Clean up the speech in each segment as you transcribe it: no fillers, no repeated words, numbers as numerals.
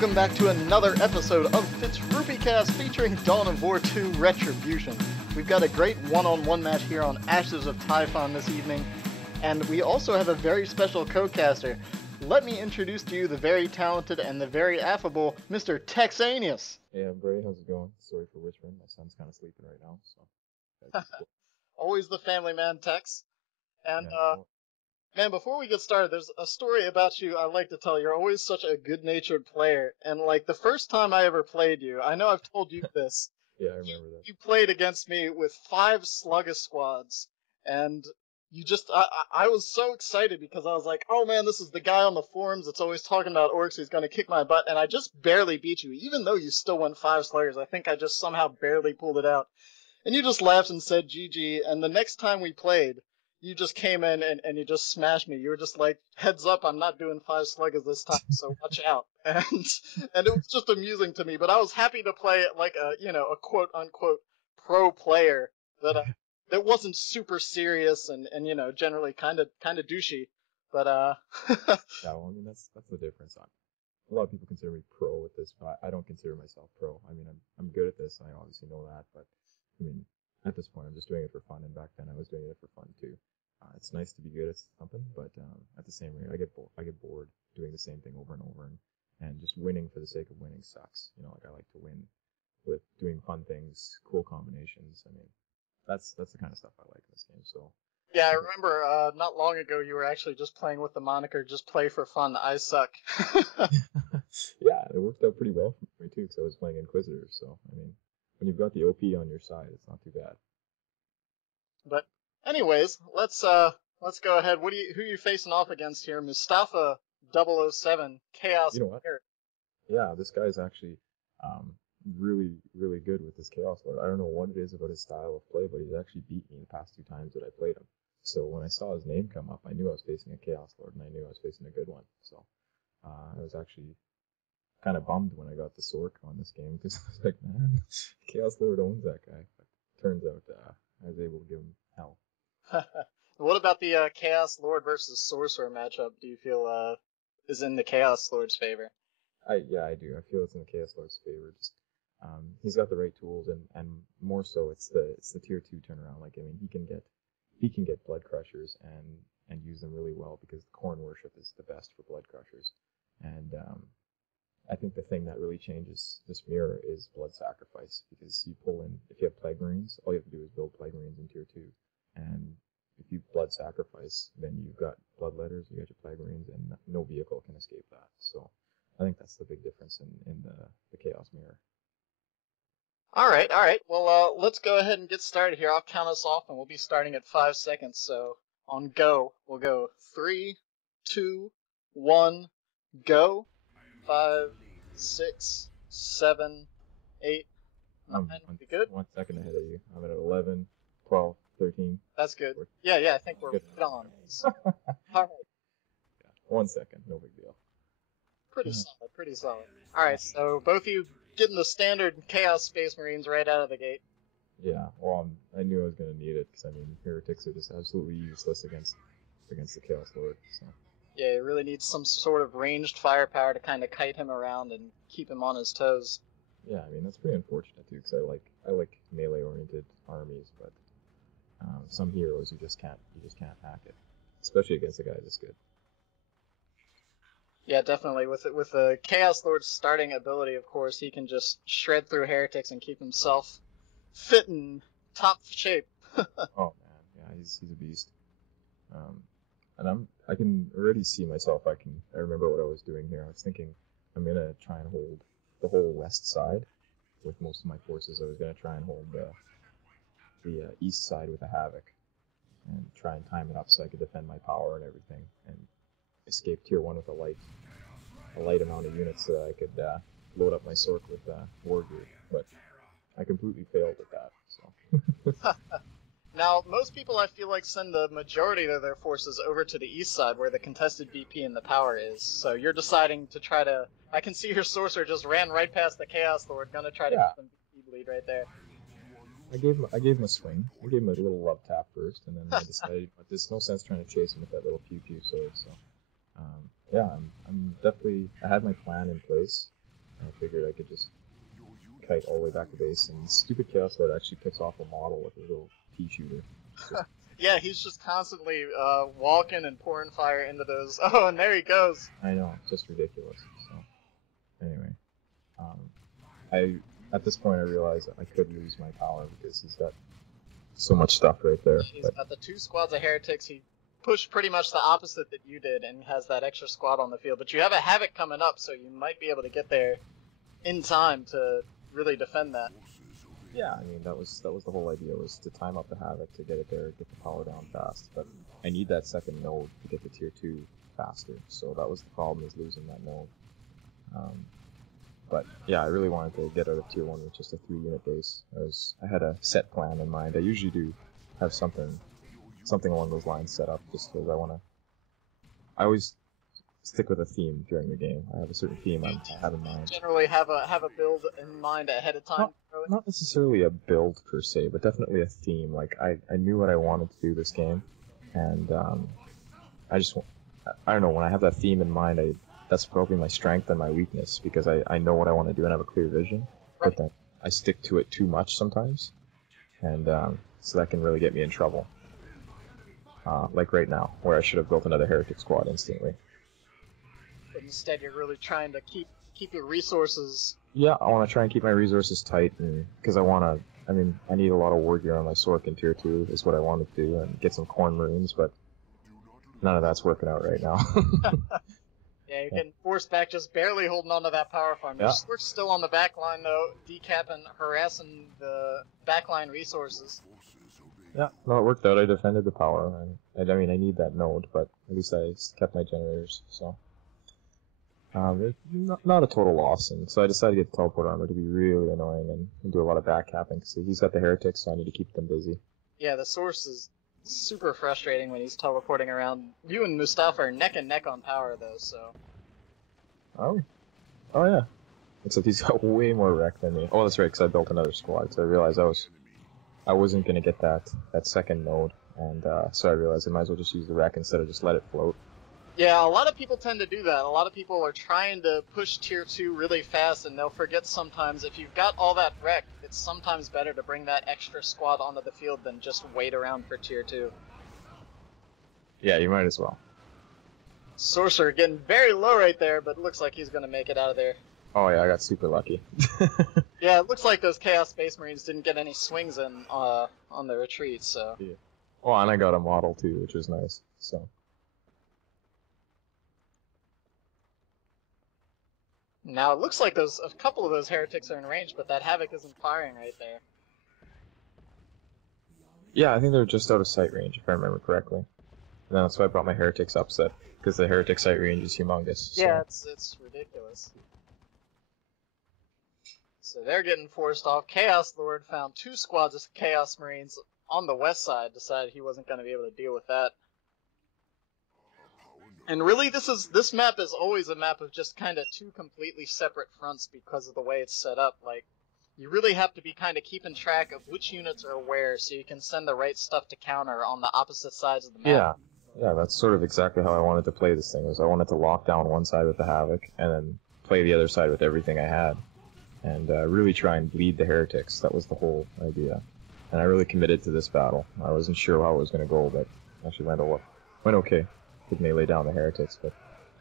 welcome back to another episode of FitzRupee Cast featuring Dawn of War 2 Retribution. We've got a great one-on-one match here on Ashes of Typhon this evening, and we also have a very special co-caster. Let me introduce to you the very talented and the very affable Mr. Texaneous. Yeah, Brady, how's it going? Sorry for whispering. My son's kind of sleeping right now, so. Always the family man, Tex. And, Yeah, man, before we get started, there's a story about you I like to tell. You're always such a good-natured player, and, like, the first time I ever played you, I know I've told you this. yeah, I remember that. You played against me with 5 Sluggish squads, and you just, I was so excited because I was like, oh man, this is the guy on the forums that's always talking about orcs who's going to kick my butt, and I just barely beat you, even though you still went 5 sluggers. I think I just somehow barely pulled it out. And you just laughed and said GG, and the next time we played, you just came in and you just smashed me. You were just like, heads up, I'm not doing 5 sluggers this time, so watch out. And it was just amusing to me, but I was happy to play like a, you know, a quote-unquote pro player that wasn't super serious and you know, generally kind of douchey. But, Yeah, well, I mean, that's the difference. A lot of people consider me pro at this, but I don't consider myself pro. I mean, I'm good at this, I obviously know that, but, I mean, at this point, I'm just doing it for fun, and back then I was doing it for fun too. It's nice to be good at something, but at the same rate, I get bored doing the same thing over and over, and just winning for the sake of winning sucks. You know, like I like to win with doing fun things, cool combinations. I mean, that's the kind of stuff I like in this game. So yeah, I remember not long ago you were actually just playing with the moniker, just play for fun, I suck. yeah, it worked out pretty well for me too, because I was playing Inquisitor. So I mean, when you've got the OP on your side, it's not too bad. But anyways, let's go ahead. Who are you facing off against here? Mostafa007, Chaos. You know what? Yeah, this guy's actually really, really good with this Chaos Lord. I don't know what it is about his style of play, but he's actually beat me the past 2 times that I played him. So when I saw his name come up, I knew I was facing a Chaos Lord, and I knew I was facing a good one. So I was actually kind of bummed when I got the Sork on this game, because I was like, man, Chaos Lord owns that guy. But turns out I was able to give him hell. What about the Chaos Lord versus Sorcerer matchup? Do you feel is in the Chaos Lord's favor? Yeah, I do. I feel it's in the Chaos Lord's favor. Just he's got the right tools, and more so, it's the tier 2 turnaround. Like, I mean, he can get blood crushers and use them really well, because the Corn worship is the best for blood crushers. And I think the thing that really changes this mirror is blood sacrifice, because you pull in, if you have plague marines, all you have to do is build plague marines in tier 2, and if you blood sacrifice, then you've got bloodletters, you got your plague marines, and no vehicle can escape that. So I think that's the big difference in the Chaos Mirror. All right. Well, let's go ahead and get started here. I'll count us off, and we'll be starting at 5 seconds. So on go, we'll go 3, 2, 1, go. 5, 6, 7, 8, 9. You good? 1 second ahead of you. I'm at 11, 12, 13. That's good. 14. Yeah, I think we're good on. All right. Yeah, 1 second, no big deal. Pretty solid. All right, so both of you getting the standard Chaos Space Marines right out of the gate. Yeah, well, I knew I was going to need it, because, I mean, heretics are just absolutely useless against the Chaos Lord, so. Yeah, you really need some sort of ranged firepower to kind of kite him around and keep him on his toes. Yeah, I mean, that's pretty unfortunate, too, because I like melee-oriented armies, but some heroes you just can't hack it, especially against a guy this good. Yeah, definitely. With the Chaos Lord's starting ability, of course, he can just shred through heretics and keep himself fit in top shape. Oh man, yeah, he's a beast. And I can already see myself. I remember what I was doing here. I was thinking I'm gonna try and hold the whole west side with most of my forces. I was gonna try and hold the east side with a Havoc, and try and time it up so I could defend my power and everything, and escape tier 1 with a light amount of units so that I could load up my Sork with war gear. But I completely failed at that. So. Now, most people, I feel like, send the majority of their forces over to the east side, where the contested BP and the power is. So you're deciding to try to... I can see your Sorcerer just ran right past the Chaos Lord, gonna try to get some BP bleed right there. I gave him a swing. I gave him a little love tap first, and then I decided there's no sense trying to chase him with that little pew sword. So, yeah, I'm definitely. I had my plan in place, I figured I could just kite all the way back to base, and stupid Chaos Lord actually picks off a model with a little pea shooter. Yeah, he's just constantly walking and pouring fire into those. Oh, and there he goes. I know, it's just ridiculous. So, anyway, at this point I realized that I could lose my power because he's got so much stuff right there. He's got the 2 squads of heretics. He pushed pretty much the opposite that you did and has that extra squad on the field. But you have a Havoc coming up, so you might be able to get there in time to really defend that. Yeah, I mean that was the whole idea, was to time up the Havoc to get it there, get the power down fast. But I need that second node to get the tier 2 faster, so that was the problem, is losing that node. But yeah, I really wanted to get out of tier 1 with just a 3-unit base. I had a set plan in mind. I usually do have something along those lines set up, just because I always stick with a theme during the game. I have a certain theme I have in mind. Generally have a build in mind ahead of time. Not necessarily a build per se, but definitely a theme. Like I knew what I wanted to do this game, and I don't know, when I have that theme in mind, that's probably my strength and my weakness, because I know what I want to do and have a clear vision, right. But then I stick to it too much sometimes, and so that can really get me in trouble. Like right now, where I should have built another heretic squad instantly. But instead, you're really trying to keep your resources. Yeah, I want to try and keep my resources tight, and because I need a lot of war gear on my Sork in tier 2 is what I wanted to do, and get some Corn Marines, but none of that's working out right now. Yeah, you're getting forced back, just barely holding on to that power farm. Yeah. We're still on the back line, though, decapping, harassing the backline resources. Yeah, no, it worked out. I defended the power. I need that node, but at least I kept my generators, so... not a total loss, and so I decided to get the teleport armor to be really annoying and do a lot of backcapping, because he's got the heretics, so I need to keep them busy. Yeah, the source is super frustrating when he's teleporting around. You and Mostafa are neck and neck on power, though, so... Oh yeah. Except he's got way more wreck than me. Oh, that's right, because I built another squad, so I realized I wasn't going to get that second node, and so I realized I might as well just use the wreck instead of just let it float. Yeah, a lot of people tend to do that. A lot of people are trying to push tier 2 really fast, and they'll forget sometimes, if you've got all that wreck, it's sometimes better to bring that extra squad onto the field than just wait around for tier 2. Yeah, you might as well. Sorcerer getting very low right there, but it looks like he's going to make it out of there. Oh yeah, I got super lucky. Yeah, it looks like those Chaos Space Marines didn't get any swings in on the retreat, so... Yeah. Oh, and I got a model too, which was nice, so... Now, it looks like a couple of those heretics are in range, but that Havoc isn't firing right there. Yeah, I think they're just out of sight range, if I remember correctly. And that's why I brought my heretics upset, because the heretic sight range is humongous. So. Yeah, it's ridiculous. So they're getting forced off. Chaos Lord found 2 squads of Chaos Marines on the west side, decided he wasn't going to be able to deal with that. And really, this map is always a map of just kind of 2 completely separate fronts because of the way it's set up. Like, you really have to be kind of keeping track of which units are where, so you can send the right stuff to counter on the opposite sides of the map. Yeah, that's sort of exactly how I wanted to play this thing. Was I wanted to lock down one side with the Havoc, and then play the other side with everything I had, and really try and bleed the heretics. That was the whole idea. And I really committed to this battle. I wasn't sure how it was going to go, but actually went okay. Could melee down the heretics, but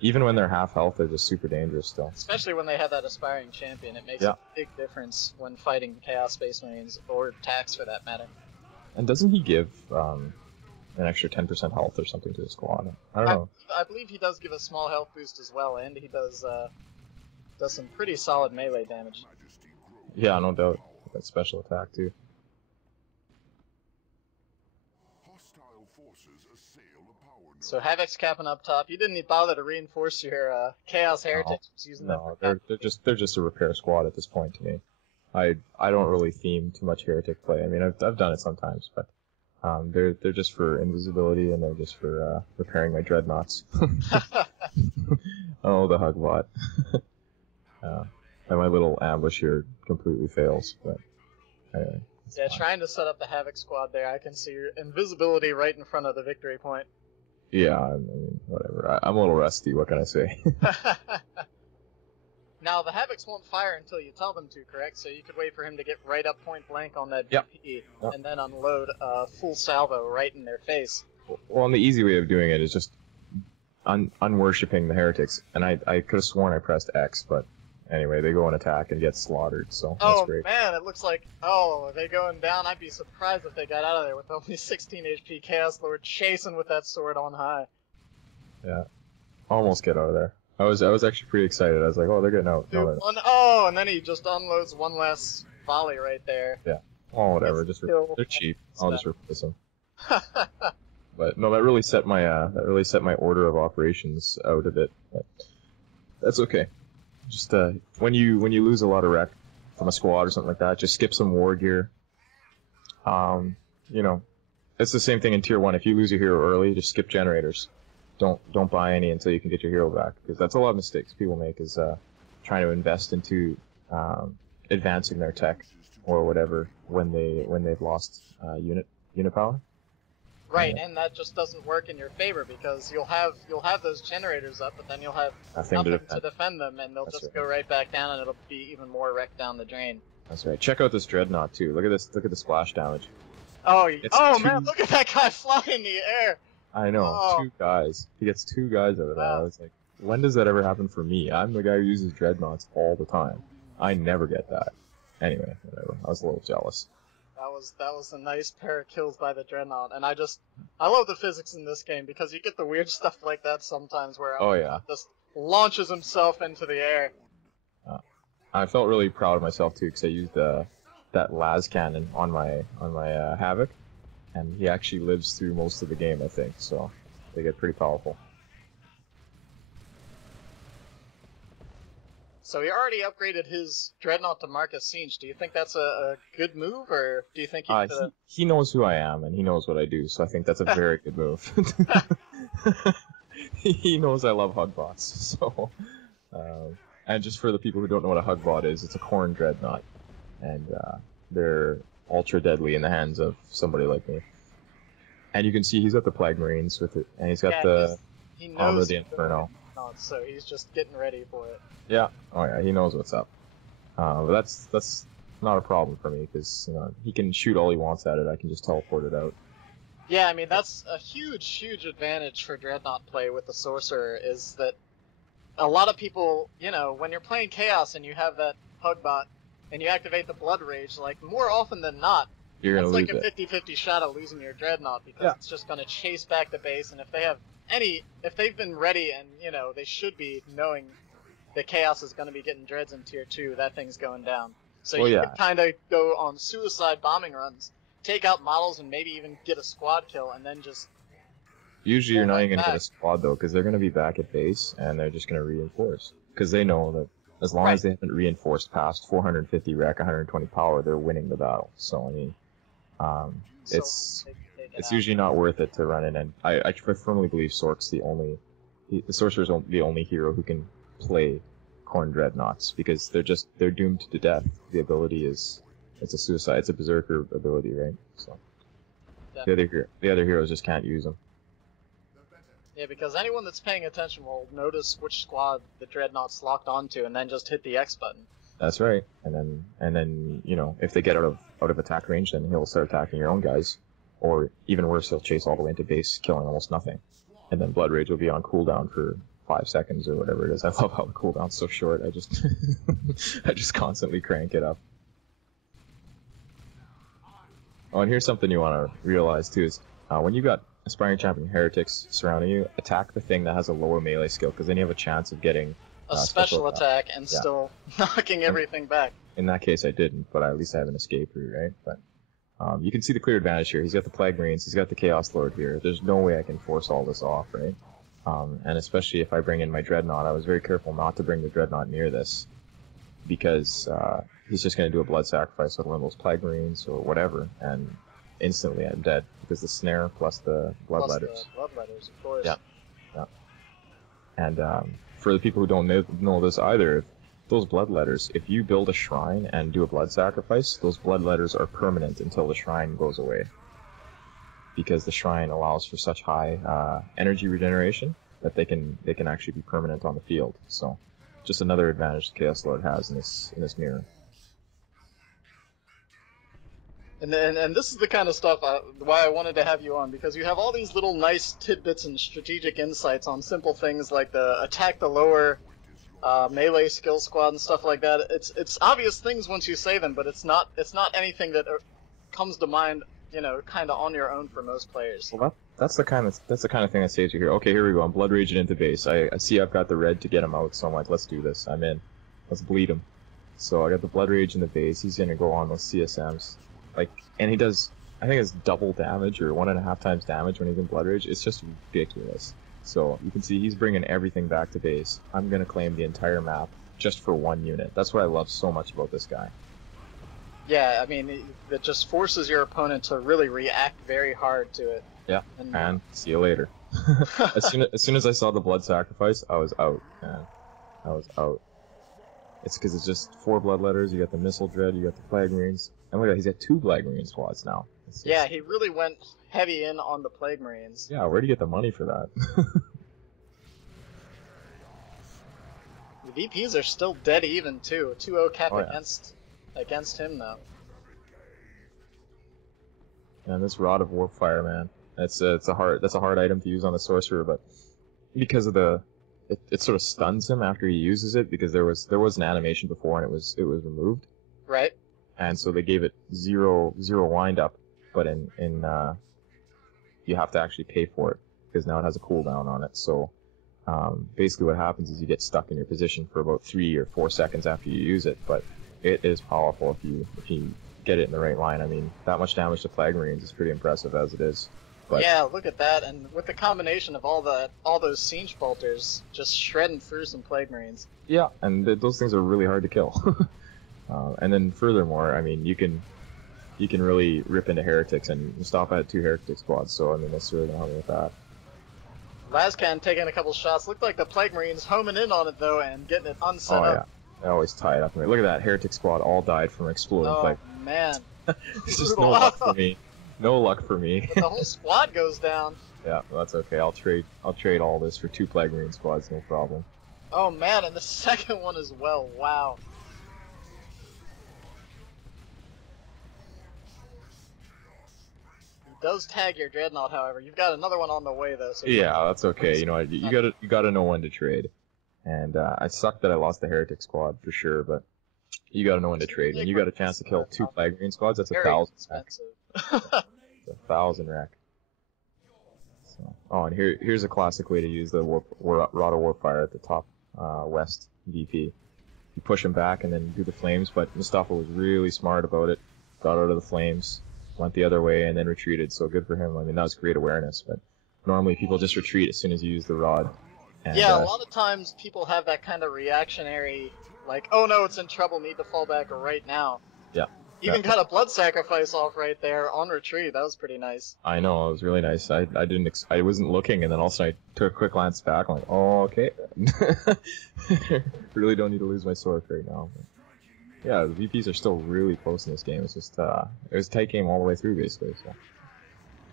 even when they're half health, they're just super dangerous still. Especially when they have that aspiring champion, it makes a big difference when fighting Chaos Space Marines, or Tax for that matter. And doesn't he give an extra 10% health or something to the squad? I don't know. I believe he does give a small health boost as well, and he does some pretty solid melee damage. Yeah, no doubt. That special attack too. So Havoc's capping up top. You didn't even bother to reinforce your Chaos Heretics using them. No, they're just a repair squad at this point to me. I don't really theme too much heretic play. I mean, I've done it sometimes, but they're just for invisibility, and they're just for repairing my dreadnoughts. Oh, the hug bot. And my little ambush here completely fails, but anyway. Yeah, trying to set up the Havoc squad there. I can see your invisibility right in front of the victory point. Yeah, I mean, whatever. I'm a little rusty, what can I say? Now, the Havocs won't fire until you tell them to, correct? So you could wait for him to get right up point blank on that Yep. BP, Yep. and then unload a full salvo right in their face. Well, and the easy way of doing it is just unworshipping the heretics. And I could have sworn I pressed X, but anyway, they go and attack and get slaughtered, so that's great. Oh man, it looks like, are they going down? I'd be surprised if they got out of there with only 16 HP Chaos Lord chasing with that sword on high. Yeah, almost get out of there. I was actually pretty excited. I was like, oh, they're getting out. Dude, and then he just unloads one last volley right there. Yeah. Oh, whatever. They're cheap. I'll just replace them. But no, that really set my order of operations out a bit. But that's okay. Just when you lose a lot of wreck from a squad or something like that, just skip some war gear. You know, it's the same thing in tier 1. If you lose your hero early, just skip generators. Don't buy any until you can get your hero back, because that's a lot of mistakes people make, is trying to invest into advancing their tech or whatever when they've lost unit power. Right, and that just doesn't work in your favor, because you'll have those generators up, but then you'll have nothing to defend them, and they'll just go right back down, and it'll be even more wreck down the drain. That's right. Check out this Dreadnought too. Look at this. Look at the splash damage. Man, look at that guy fly in the air. I know, 2 guys. He gets 2 guys out of that. I was like, when does that ever happen for me? I'm the guy who uses Dreadnoughts all the time. I never get that. Anyway, whatever. I was a little jealous. That was a nice pair of kills by the Dreadnought, and I love the physics in this game, because you get the weird stuff like that sometimes where just launches himself into the air. I felt really proud of myself too, because I used that las cannon on my Havoc. And he actually lives through most of the game, I think, so they get pretty powerful. So he already upgraded his Dreadnought to Marcus Siege. Do you think that's a good move, or do you think he knows who I am, and he knows what I do, so I think that's a very good move. He knows I love Hugbots, so... and just for the people who don't know what a Hugbot is, it's a Khorne Dreadnought, and they're ultra deadly in the hands of somebody like me. And you can see he's got the Plague Marines with it, and he's got the Armor of the Inferno. So he's just getting ready for it. Yeah, oh yeah, he knows what's up. But that's not a problem for me, because he can shoot all he wants at it. I can just teleport it out. Yeah, I mean that's a huge advantage for Dreadnought play with the Sorcerer, is that a lot of people, when you're playing Chaos and you have that Hugbot, and you activate the Blood Rage, like, more often than not, you're gonna lose like a 50-50 shot of losing your Dreadnought, because it's just gonna chase back the base, and if they've been ready, and, they should be knowing that Chaos is gonna be getting Dreads in Tier 2, that thing's going down. So you can kind of go on suicide bombing runs, take out models, and maybe even get a squad kill, and then just... Usually you're not even gonna get a squad, though, because they're gonna be back at base, and they're just gonna reinforce. Because they know that as long as they haven't reinforced past 450 rec, 120 power, they're winning the battle. So, I mean, it's usually not worth it to run in. And I firmly believe Sork's the Sorcerer's the only hero who can play Khorne Dreadnoughts, because they're doomed to death. The ability it's a suicide, it's a berserker ability, right? So the other heroes just can't use them. Yeah, because anyone that's paying attention will notice which squad the Dreadnought's locked onto, and then just hit the X button. That's right. And then if they get out of attack range, then he'll start attacking your own guys, or even worse, he'll chase all the way into base, killing almost nothing. And then Blood Rage will be on cooldown for 5 seconds or whatever it is. I love how the cooldown's so short. I just constantly crank it up. Oh, and here's something you want to realize too: is when you got Aspiring Champion Heretics surrounding you, attack the thing that has a lower melee skill, because then you have a chance of getting a special attack and still knocking everything back. In that case, I didn't, but at least I have an escape route, right? But you can see the clear advantage here. He's got the Plague Marines, he's got the Chaos Lord here. There's no way I can force all this off, right? And especially if I bring in my Dreadnought, I was very careful not to bring the Dreadnought near this, because he's just going to do a blood sacrifice with one of those Plague Marines or whatever, and instantly I'm dead, because the snare plus the bloodletters. Bloodletters, of course. Yeah. And for the people who don't know this either, those bloodletters, if you build a shrine and do a blood sacrifice, those bloodletters are permanent until the shrine goes away, because the shrine allows for such high energy regeneration that they can actually be permanent on the field. So just another advantage the Chaos Lord has in this mirror. And this is the kind of stuff why I wanted to have you on, because you have all these little nice tidbits and strategic insights on simple things like the attack the lower melee skill squad and stuff like that. It's obvious things once you say them, but it's not anything that comes to mind, you know, kind of on your own for most players. Well, that's the kind of thing that saves you here. Okay, here we go. I'm blood raging into base. I see I've got the red to get him out, so I'm like, let's do this. I'm in. Let's bleed him. So I got the blood rage in the base. He's gonna go on those CSMs. Like, and he does, I think it's double damage or 1.5 times damage when he's in blood rage. It's just ridiculous. So you can see he's bringing everything back to base. I'm gonna claim the entire map just for 1 unit. That's what I love so much about this guy. Yeah, I mean, it just forces your opponent to really react very hard to it. Yeah, and see you later. as soon as I saw the blood sacrifice, I was out, man. I was out. It's because it's just 4 bloodletters. You got the missile dread, you got the plague marines, and look at, he's got 2 plague marine squads now. Yeah, he really went heavy in on the plague marines. Yeah, where do you get the money for that? The VPs are still dead even too. 2-0 cap against him though. And this Rod of Warpfire, man, that's a hard item to use on the sorcerer, but because of it sort of stuns him after he uses it, because there was an animation before and it was removed. Right. And so they gave it zero wind up, but in you have to actually pay for it because now it has a cooldown on it. So basically what happens is you get stuck in your position for about 3 or 4 seconds after you use it, but it is powerful if you get it in the right line. I mean, that much damage to Plague Marines is pretty impressive as it is. But yeah, look at that, and with the combination of all those siege bolters just shredding through some Plague Marines. Yeah, and those things are really hard to kill. And then furthermore, I mean, you can really rip into heretics, and Mostafa had 2 heretic squads, so I mean, that's really gonna help me with that. Lascan taking a couple shots. Looked like the Plague Marines homing in on it though and getting it unset up. Yeah. They always tie it up. I mean, look at that, heretic squad all died from exploding Oh plague. man. It's just no luck for me. No luck for me. But the whole squad goes down. Yeah, well, that's okay. I'll trade all this for 2 Plague Marine squads, no problem. Oh man, and the second one as well. Wow. He does tag your Dreadnaught, however. You've got another one on the way though. So yeah, that's okay. You know, you gotta know when to trade. And I suck that I lost the heretic squad for sure, but you gotta know when to trade. When you got a chance to kill 2 Plague Marine squads, that's very 1,000 expensive. It's 1,000 rack. So, oh, and here's a classic way to use the Rod of Warpfire at the top west VP. You push him back and then do the flames, but Mostafa was really smart about it. Got out of the flames, went the other way, and then retreated. So good for him. I mean, that was great awareness. But normally people just retreat as soon as you use the rod. And, yeah, a lot of times people have that kind of reactionary, like, oh no, it's in trouble, need to fall back right now. Yeah. Even got a blood sacrifice off right there on retreat. That was pretty nice. I know, it was really nice. I wasn't looking, and then all of a sudden I took a quick glance back. I'm like, oh, okay. Really don't need to lose my sword right now. But yeah, the VPs are still really close in this game. It's just it was a tight game all the way through, basically. So.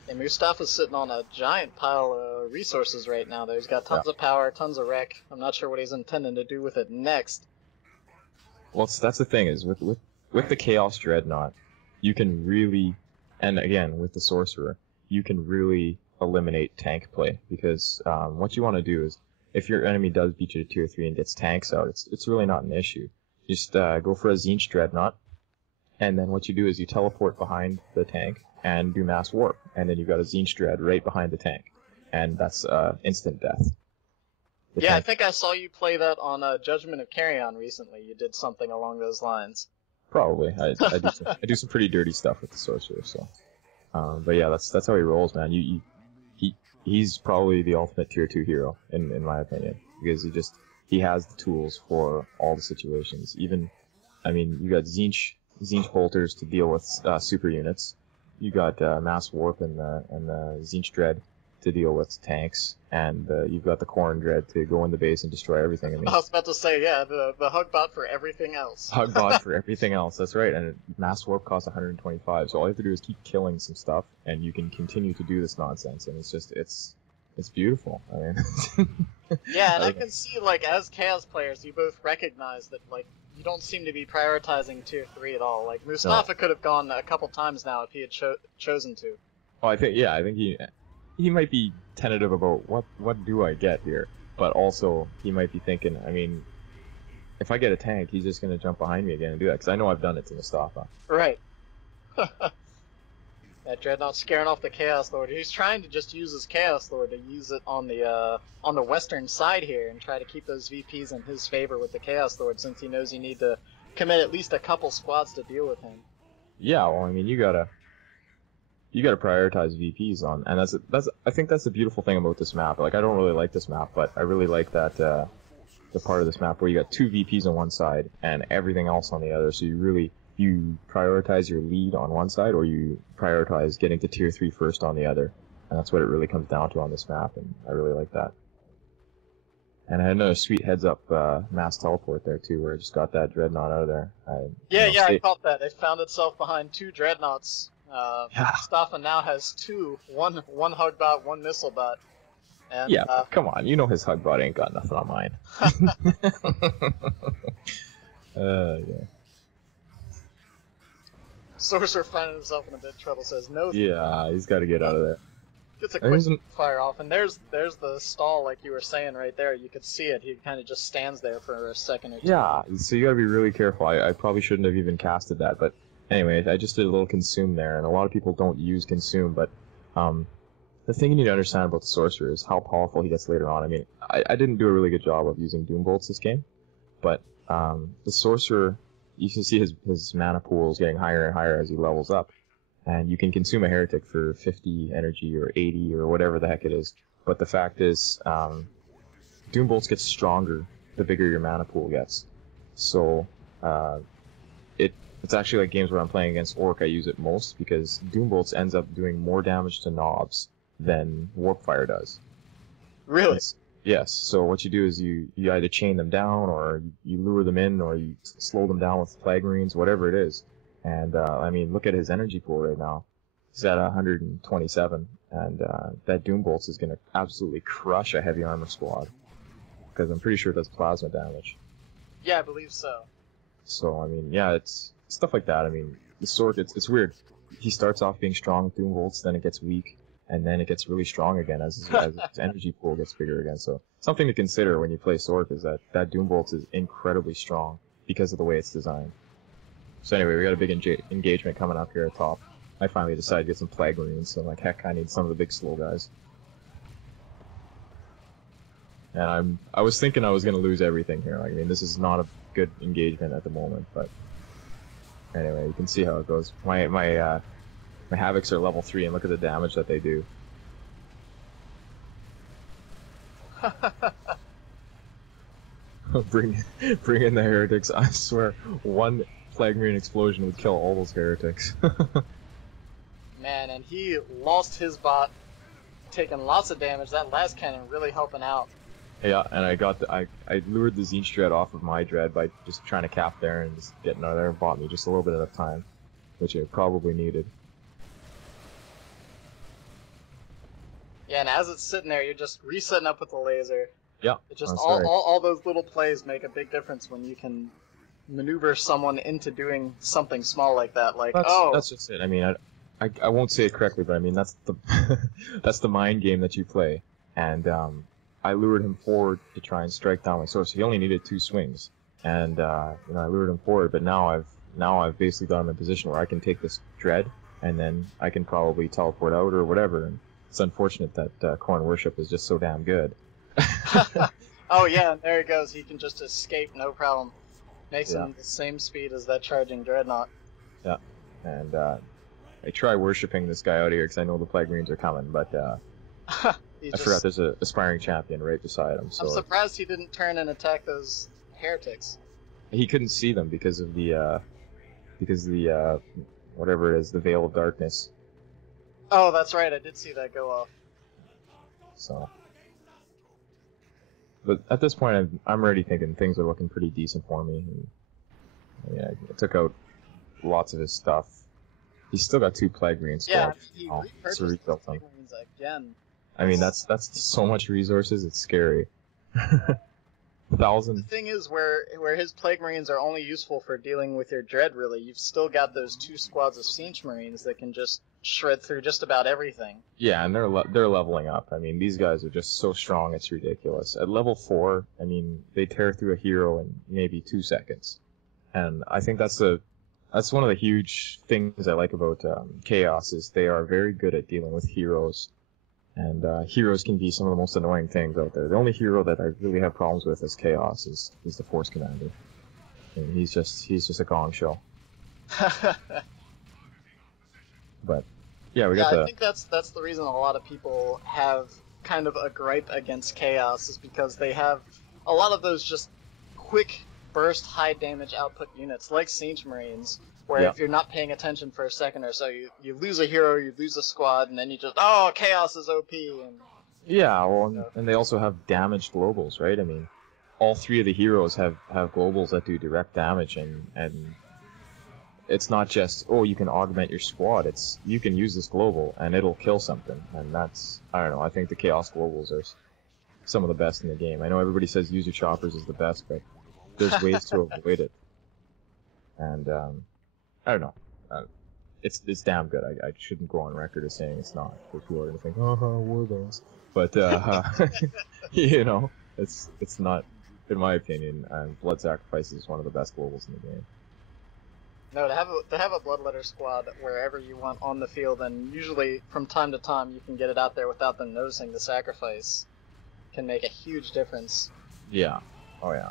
And Mostafa's sitting on a giant pile of resources right now. He's got tons of power, tons of wreck. I'm not sure what he's intending to do with it next. Well, that's the thing is with the Chaos Dreadnaught, you can really, and again with the Sorcerer, you can really eliminate tank play because what you want to do is if your enemy does beat you to tier 3 and gets tanks out, it's really not an issue. Just go for a Tzeentch Dreadnaught, and then what you do is you teleport behind the tank and do mass warp, and then you've got a Tzeentch Dread right behind the tank, and that's instant death. I think I saw you play that on Judgment of Carrion recently. You did something along those lines. Probably. I do some pretty dirty stuff with the Sorcerer, so. But yeah, that's how he rolls, man. He's probably the ultimate tier 2 hero, in my opinion, because he has the tools for all the situations. Even, I mean, you got Tzeentch bolters to deal with super units. You got mass warp and the Tzeentch Dread to deal with tanks, and you've got the Corn Dread to go in the base and destroy everything. I mean, I was about to say, yeah, the Hugbot for everything else. Hugbot for everything else, that's right, and mass warp costs 125, so all you have to do is keep killing some stuff, and you can continue to do this nonsense, and it's beautiful. I mean, Yeah, and I can see, like, as Chaos players, you both recognize that, like, you don't seem to be prioritizing Tier 3 at all. Like, Mostafa could have gone a couple times now if he had chosen to. Oh, I think he might be tentative about what do I get here, but also he might be thinking, I mean, if I get a tank, he's just gonna jump behind me again and do that, because I know I've done it to Mostafa. Right. That Dreadnought scaring off the Chaos Lord. He's trying to just use his Chaos Lord to use it on the western side here and try to keep those VPs in his favor with the Chaos Lord, since he knows you need to commit at least a couple squads to deal with him. Yeah, well, I mean, you gotta prioritize VPs on, and I think that's the beautiful thing about this map. Like, I don't really like this map, but I really like that the part of this map where you got 2 VPs on one side and everything else on the other. So you prioritize your lead on one side, or you prioritize getting to Tier 3 first on the other, and that's what it really comes down to on this map, and I really like that. And I had another sweet heads-up mass teleport there too, where I just got that Dreadnought out of there. I caught that. It found itself behind 2 Dreadnoughts. Mostafa now has 2, one hug bot, 1 missile bot. And, yeah, come on, you know his hug bot ain't got nothing on mine. Yeah. Sorcerer finding himself in a bit of trouble, says no. Yeah, he's got to get out of there. Gets a quick fire off, and there's the stall, like you were saying right there. You could see it. He kind of just stands there for a second or two. Yeah, so you got to be really careful. I probably shouldn't have even casted that, but anyway, I just did a little consume there, and a lot of people don't use consume, but the thing you need to understand about the Sorcerer is how powerful he gets later on. I mean, I didn't do a really good job of using Doom Bolts this game, but the Sorcerer, you can see his mana pool is getting higher and higher as he levels up, and you can consume a Heretic for 50 energy or 80 or whatever the heck it is, but the fact is, Doom Bolts get stronger the bigger your mana pool gets. So, it's actually like games where I'm playing against Orc, I use it most, because Doom Bolts ends up doing more damage to knobs than Warp Fire does. Really? Yes. So what you do is you either chain them down, or you lure them in, or you slow them down with Plague Marines, whatever it is. And I mean, look at his energy pool right now. He's at 127, and that Doom Bolts is going to absolutely crush a heavy armor squad, because I'm pretty sure it does plasma damage. Yeah, I believe so. So I mean, yeah, it's stuff like that. I mean, the Sorc, it's weird. He starts off being strong with Doom Bolts, then it gets weak, and then it gets really strong again as his energy pool gets bigger again. So something to consider when you play Sorc is that Doom Bolts is incredibly strong because of the way it's designed. So anyway, we got a big engagement coming up here at top. I finally decided to get some Plague Marines, so I'm like, heck, I need some of the big slow guys. And I was thinking I was going to lose everything here. Like, I mean, this is not a good engagement at the moment, but anyway, you can see how it goes. My Havocs are level 3, and look at the damage that they do. Bring in the Heretics. I swear, one Plague Marine explosion would kill all those Heretics. Man, and he lost his bot, taking lots of damage. That last cannon really helping out. Yeah, and I lured the Tzeentch Dread off of my Dread by just trying to cap there and just getting out of there, and bought me just a little bit of time, which it probably needed. Yeah, and as it's sitting there, you're just resetting up with the laser. Yeah, it just all those little plays make a big difference when you can maneuver someone into doing something small like that. Like, that's just it. I mean, I won't say it correctly, but I mean that's the that's the mind game that you play. And I lured him forward to try and strike down my Sorcerer. He only needed 2 swings, and I lured him forward. But now I've basically got him in a position where I can take this Dread, and then I can probably teleport out or whatever. And it's unfortunate that Corn Worship is just so damn good. Oh yeah, and there he goes. He can just escape, no problem. Makes him the same speed as that charging Dreadnought. Yeah, and I try worshipping this guy out here because I know the Plague Marines are coming, but I forgot there's an aspiring champion right beside him. So I'm surprised he didn't turn and attack those Heretics. He couldn't see them because of the whatever it is, the Veil of Darkness. Oh, that's right. I did see that go off. So, but at this point, I'm already thinking things are looking pretty decent for me. And, yeah, I took out lots of his stuff. He's still got 2 Plague Marine squads. Yeah, he repurchased the Plague Marines again. I mean, that's so much resources. It's scary. 1,000. The thing is, where his Plague Marines are only useful for dealing with your Dread, really, you've still got those 2 squads of Siege Marines that can just shred through just about everything. Yeah, and they're leveling up. I mean, these guys are just so strong, it's ridiculous. At level 4, I mean, they tear through a hero in maybe 2 seconds. And I think that's one of the huge things I like about Chaos, is they are very good at dealing with heroes. And heroes can be some of the most annoying things out there. The only hero that I really have problems with as Chaos is the Force Commander. I mean, he's just a gong show. But yeah, I think that's the reason a lot of people have kind of a gripe against Chaos, is because they have a lot of those just quick burst high damage output units like Siege Marines, where if you're not paying attention for a second or so, you lose a hero, you lose a squad, and then you just, oh, Chaos is OP. And yeah, well, and they also have damaged globals, right? I mean, all 3 of the heroes have globals that do direct damage, and it's not just, oh, you can augment your squad. It's, you can use this global and it'll kill something, and that's, I don't know, I think the Chaos globals are some of the best in the game. I know everybody says use your choppers is the best, but there's ways to avoid it. And I don't know. It's damn good. I shouldn't go on record as saying it's not, because people are gonna think, oh, warbands. But you know, it's not, in my opinion. Blood Sacrifice is one of the best globals in the game. No, to have a Bloodletter squad wherever you want on the field, and usually from time to time you can get it out there without them noticing the sacrifice, can make a huge difference. Yeah. Oh yeah.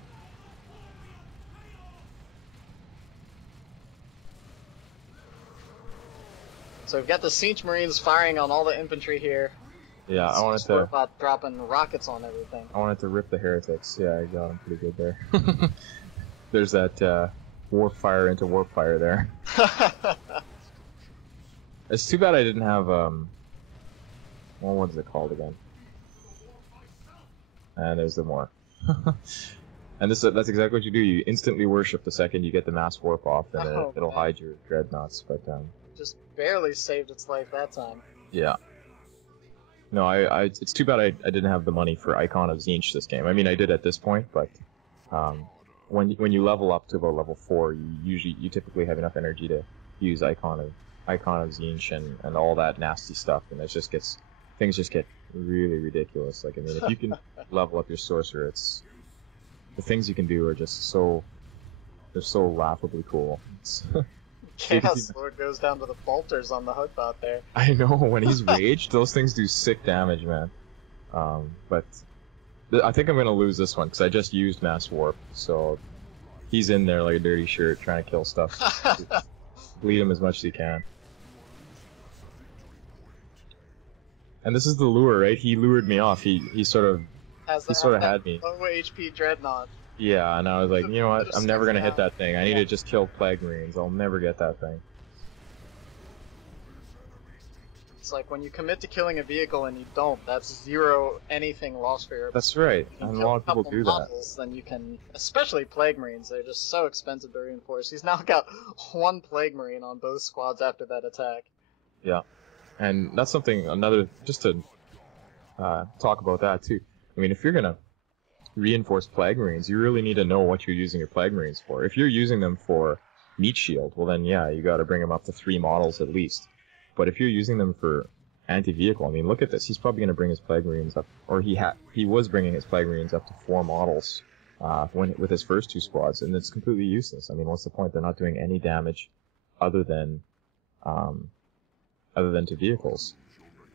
So we've got the Siege Marines firing on all the infantry here. Yeah, I wanted to dropping rockets on everything. I wanted to rip the heretics. Yeah, I got them pretty good there. There's that warp fire into warp fire there. It's too bad I didn't have well, what is it called again? And there's the more. And that's exactly what you do. You instantly worship the second you get the mass warp off, and it'll hide your dreadnoughts. But just barely saved its life that time. Yeah. No, it's too bad I didn't have the money for Icon of Tzeentch this game. I mean, I did at this point, but when you level up to about level 4, you typically have enough energy to use Icon of Tzeentch and all that nasty stuff, and things just get really ridiculous. Like, I mean, if you can level up your sorcerer, the things you can do are just they're so laughably cool. Chaos Lord goes down to the bolters on the hook out there. I know, when he's raged, those things do sick damage, man. But I think I'm going to lose this one, because I just used Mass Warp, so he's in there like a dirty shirt trying to kill stuff. Bleed him as much as he can. And this is the lure, right? He lured me off. He sort of had me. Low HP Dreadnought. Yeah, and I was like, you know what? I'm never going to hit that thing. I need to just kill Plague Marines. I'll never get that thing. It's like when you commit to killing a vehicle and you don't, that's 0 anything lost for your... That's right, and a lot of people do that. Then you can, especially Plague Marines, they're just so expensive to reinforce. He's now got 1 Plague Marine on both squads after that attack. Yeah, and that's something, just to talk about that too. I mean, if you're going to reinforce Plague Marines, you really need to know what you're using your Plague Marines for. If you're using them for meat shield, well then yeah, you got to bring them up to 3 models at least. But if you're using them for anti-vehicle, I mean, look at this. He's probably going to bring his Plague Marines up, or he was bringing his Plague Marines up to 4 models with his first 2 squads, and it's completely useless. I mean, what's the point? They're not doing any damage other than to vehicles,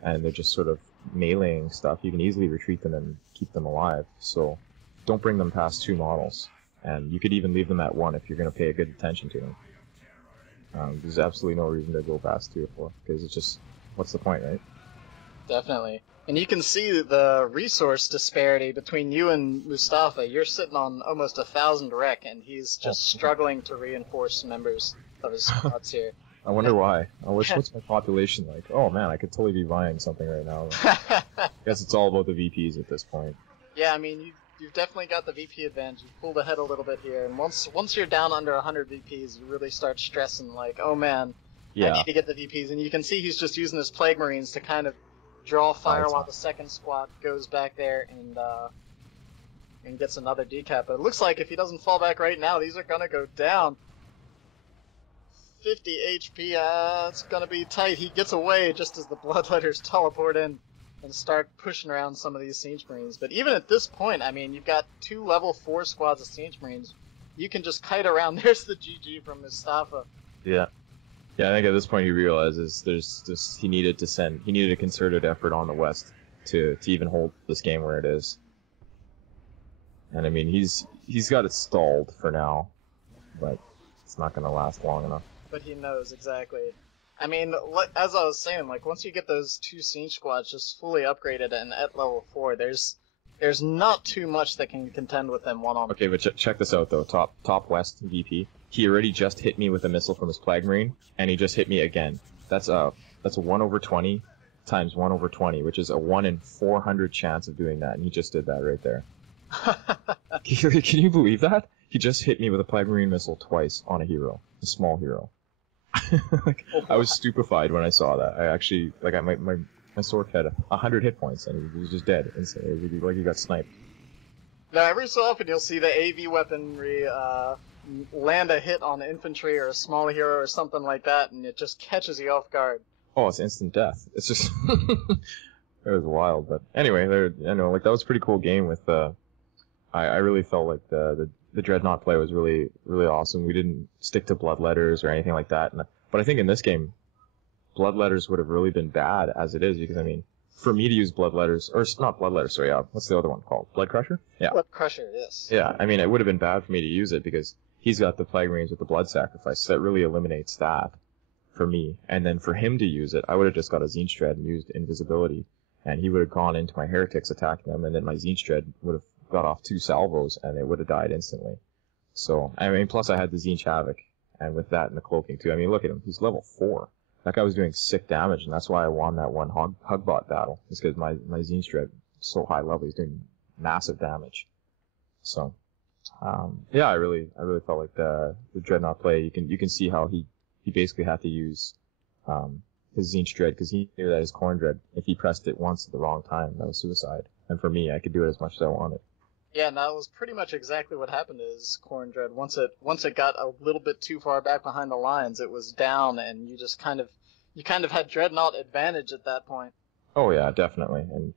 and they're just sort of meleeing stuff. You can easily retreat them and keep them alive. So don't bring them past 2 models, and you could even leave them at 1 if you're going to pay a good attention to them. There's absolutely no reason to go past 2 or 4, because it's just, what's the point, right? Definitely. And you can see the resource disparity between you and Mostafa. You're sitting on almost 1,000 wreck, and he's just struggling to reinforce members of his squads here. I wonder why. What's my population like? Oh man, I could totally be buying something right now. I guess it's all about the VPs at this point. Yeah, I mean, you've definitely got the VP advantage. You've pulled ahead a little bit here, and once you're down under 100 VPs, you really start stressing, like, oh man, I need to get the VPs. And you can see he's just using his Plague Marines to kind of draw fire while the second squad goes back there and and gets another decap. But it looks like if he doesn't fall back right now, these are gonna go down. 50 HP, it's gonna be tight. He gets away just as the Bloodletters teleport in and start pushing around some of these Siege Marines. But even at this point, I mean, you've got 2 level 4 squads of Siege Marines. You can just kite around. There's the GG from Mostafa. Yeah. Yeah, I think at this point he realizes he needed a concerted effort on the West to even hold this game where it is. And I mean, he's got it stalled for now, but it's not going to last long enough. But he knows exactly. I mean, as I was saying, like, once you get those 2 siege squads just fully upgraded and at level 4, there's not too much that can contend with them one-on-one. Okay, but check this out, though. Top West VP. He already just hit me with a missile from his Plague Marine, and he just hit me again. That's a 1/20 times 1/20, which is a 1 in 400 chance of doing that, and he just did that right there. Can you believe that? He just hit me with a Plague Marine missile twice on a hero, a small hero. Like, I was stupefied when I saw that. I actually, like, my sword had 100 hit points, and he was just dead instantly, like he got sniped. Now, every so often you'll see the AV weaponry land a hit on infantry or a small hero or something like that, and it just catches you off guard. Oh, it's instant death. It's just it was wild. But anyway, like, that was a pretty cool game. With I really felt like the Dreadnaught play was really, really awesome. We didn't stick to Bloodletters or anything like that. But I think in this game, Bloodletters would have really been bad as it is, because I mean, for me to use Bloodletters, or not Bloodletters, sorry, what's the other one called? Blood Crusher? Yeah. Blood Crusher, yes. Yeah, I mean, it would have been bad for me to use it because he's got the Plague Marines with the Blood Sacrifice, so that really eliminates that for me. And then for him to use it, I would have just got a Zenstred and used Invisibility, and he would have gone into my Heretics attacking them, and then my Zenstred would have got off 2 salvos, and it would have died instantly. So, I mean, plus I had the Zench Havoc, and with that and the cloaking too. I mean, look at him, he's level 4. That guy was doing sick damage, and that's why I won that one Hugbot battle. It's because my Zenstred is so high level, he's doing massive damage. So, yeah, I really felt like the Dreadnought play. You can see how he basically had to use his Zench Dread, because he knew that his Corn Dread, if he pressed it once at the wrong time, that was suicide. And for me, I could do it as much as I wanted. Yeah, and that was pretty much exactly what happened to his Corn Dread. Once it got a little bit too far back behind the lines, it was down, and you just kind of had Dreadnought advantage at that point. Oh yeah, definitely. And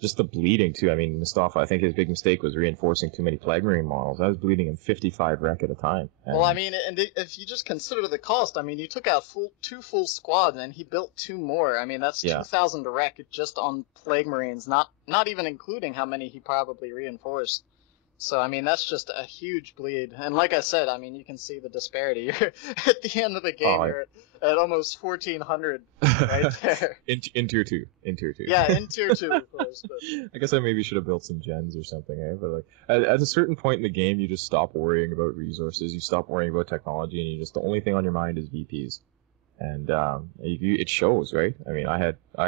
just the bleeding too. I mean, Mostafa, I think his big mistake was reinforcing too many Plague Marine models. I was bleeding him 55 wreck at a time. Well, I mean, and if you just consider the cost, I mean, you took out 2 full squads, and he built 2 more. I mean, that's 2,000 wreck just on Plague Marines, not even including how many he probably reinforced. So, I mean, that's just a huge bleed. And like I said, I mean, you can see the disparity. You're at the end of the game, you're at almost 1,400 right there. In tier 2. Yeah, in tier 2, of course. But I guess I maybe should have built some gens or something, eh? But, like, at a certain point in the game, you just stop worrying about resources, you stop worrying about technology, and the only thing on your mind is VPs. And it shows, right? I mean, I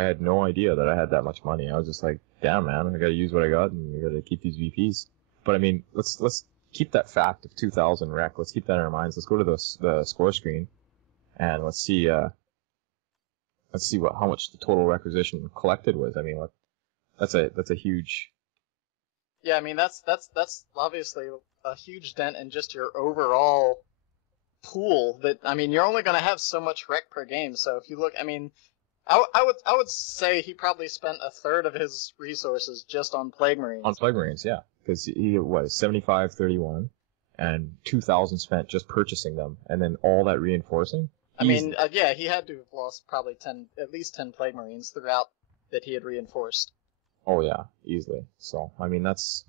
had no idea that I had that much money. I was just like, damn, man, I gotta use what I got, and I gotta keep these VPs. But I mean, let's keep that fact of 2,000 wreck. Let's keep that in our minds. Let's go to the score screen, and let's see how much the total requisition collected was. I mean, that's a huge. Yeah, I mean that's obviously a huge dent in just your overall pool. That, I mean, you're only going to have so much wreck per game. So if you look, I mean, I would say he probably spent a third of his resources just on Plague Marines. On Plague Marines, yeah. Because he was 75-31, and 2,000 spent just purchasing them, and then all that reinforcing. I mean, yeah, he had to have lost probably at least 10 Plague Marines throughout that he had reinforced. Oh yeah, easily. So I mean, that's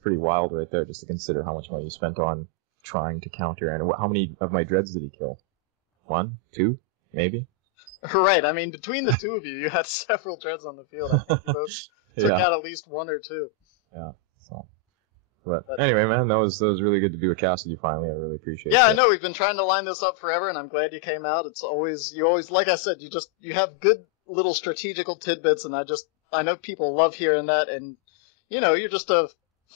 pretty wild right there, just to consider how much money you spent on trying to counter. And how many of my dreads did he kill? 1, 2, maybe. Right. I mean, between the 2 of you had several dreads on the field. I think you both took out at least 1 or 2. Yeah. So, but anyway, man, that was really good to do a cast with you finally. I really appreciate it. Yeah, I know we've been trying to line this up forever, and I'm glad you came out. You always, like I said, you have good little strategical tidbits, and I know people love hearing that, and you're just a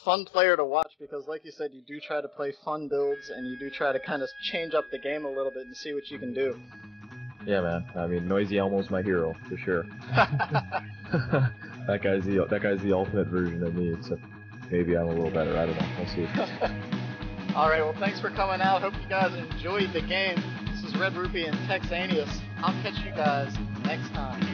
fun player to watch because, like you said, you do try to play fun builds, and you do try to kind of change up the game a little bit and see what you can do. Yeah, man. I mean, Noisy Elmo's my hero for sure. That guy's the ultimate version of me, except maybe I'm a little better. I don't know. We'll see. All right, well, thanks for coming out. Hope you guys enjoyed the game. This is Red-Rupee and Texaneous. I'll catch you guys next time.